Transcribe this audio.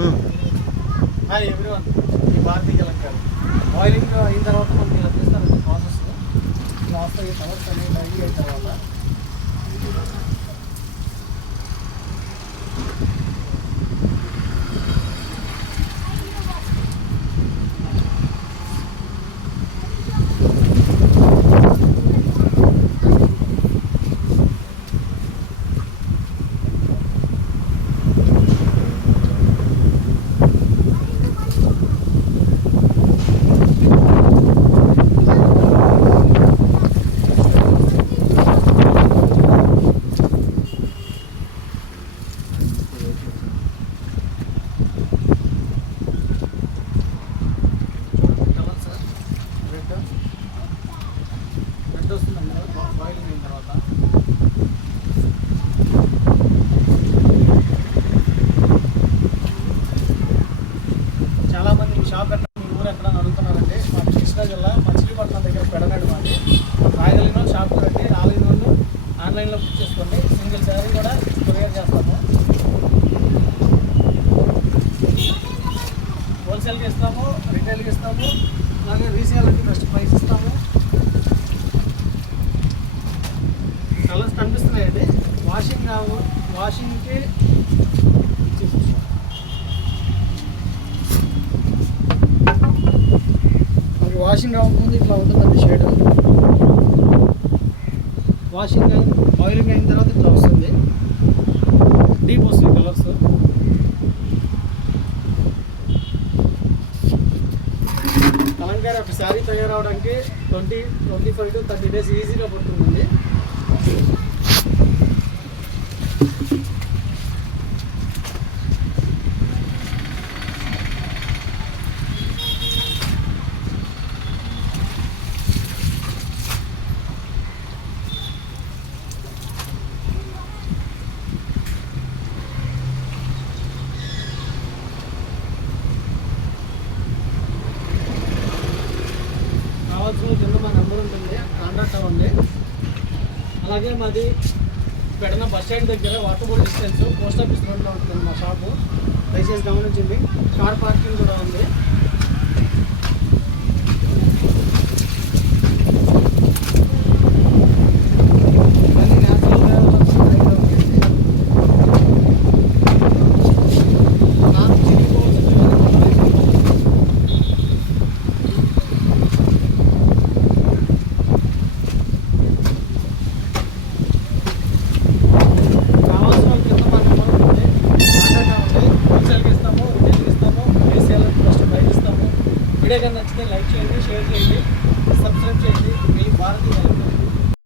Hi everyone, ఈ భారతీయ లంకర్ బాయిలింగ్ అయిన తర్వాత మనకి ఇలా చేస్తారండి ప్రాసెస్. ఇలా వస్తాయి కవర్స్ అనేవి డైలీ అయిన తర్వాత బాయిలింగ్ అయిన తర్వాత చాలామంది మీ షాప్ ఎక్కడ, మీ ఊరు ఎక్కడ అడుగుతున్నారంటే, మా కృష్ణా జిల్లా మచిలీపట్నం దగ్గర పెడనాడు మాది. రాయగలిగిన షాప్కి రండి, 4 రోజులు ఆన్లైన్లో బుక్ చేసుకోండి. సింగిల్ శారీ కూడా కొరియర్ చేస్తాము, హోల్సేల్కి ఇస్తాము, రిటైల్కి ఇస్తాము, అలాగే రీసేల్కి బెస్ట్ ప్రైస్ ఇస్తాము. కలర్స్ కనిపిస్తున్నాయండి. వాషింగ్కి మనకి వాషింగ్ రాకముందు ఇట్లా ఉంటుందండి షేడ్. ఆయిలింగ్ అయిన తర్వాత ఇట్లా వస్తుంది, డీప్ వస్తుంది కలర్స్. కలంకారీ ఒక శారీ తయారవడానికి 25 to 30 days ఈజీగా పడుతుందండి. కింద మా నెంబర్ ఉంటుంది, కాంటాక్ట్ అవ్వండి. అలాగే మాది పెడన బస్ స్టాండ్ దగ్గర వాకబుల్ డిస్టెన్స్, పోస్ట్ ఆఫీస్ రోడ్లో ఉంటుంది మా షాపు. దయచేసి గమనించండి. కార్ పార్కింగ్ కూడా ఉంది. వీడియో కానీ నచ్చితే లైక్ చేయండి, షేర్ చేయండి, సబ్స్క్రైబ్ చేయండి. మీ భారతీయ